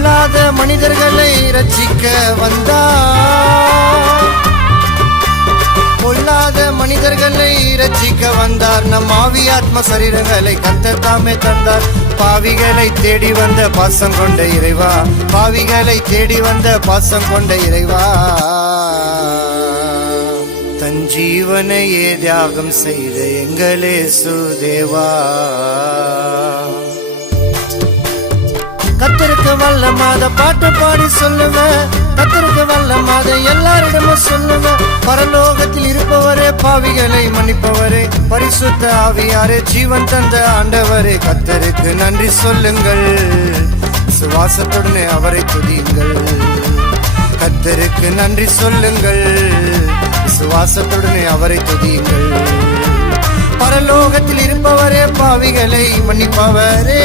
பொல்லாத மனிதர்களை ரட்சிக்க வந்தார், பொல்லாத மனிதர்களை ரட்சிக்க வந்தார். நம் ஆவி ஆத்ம சரீரங்களை கர்த்தர் தாமே தந்தார். பாவிகளை தேடி வந்த பாசம் கொண்ட இறைவா, பாவிகளை தேடி வந்த பாசம் கொண்ட இறைவா, தன் ஜீவனையே தியாகம் செய்த எங்களே சுதேவா. கத்தருக்கு வல்ல மாத பாட்டு பாடி சொல்லுவேன், கத்தருக்கு வல்ல மாத எல்லாரிடமும் சொல்லுவேன். பரலோகத்தில் இருப்பவரே, பாவிகளை மன்னிப்பவரே, பரிசுத்த ஆவியாரே, ஜீவன் தந்த ஆண்டவரே, கத்தருக்கு நன்றி சொல்லுங்கள், சுவாசத்துடனே அவரை துதியுங்கள். கத்தருக்கு நன்றி சொல்லுங்கள், சுவாசத்துடனே அவரை துதியுங்கள். பரலோகத்தில் இருப்பவரே, பாவிகளை மன்னிப்பவரே,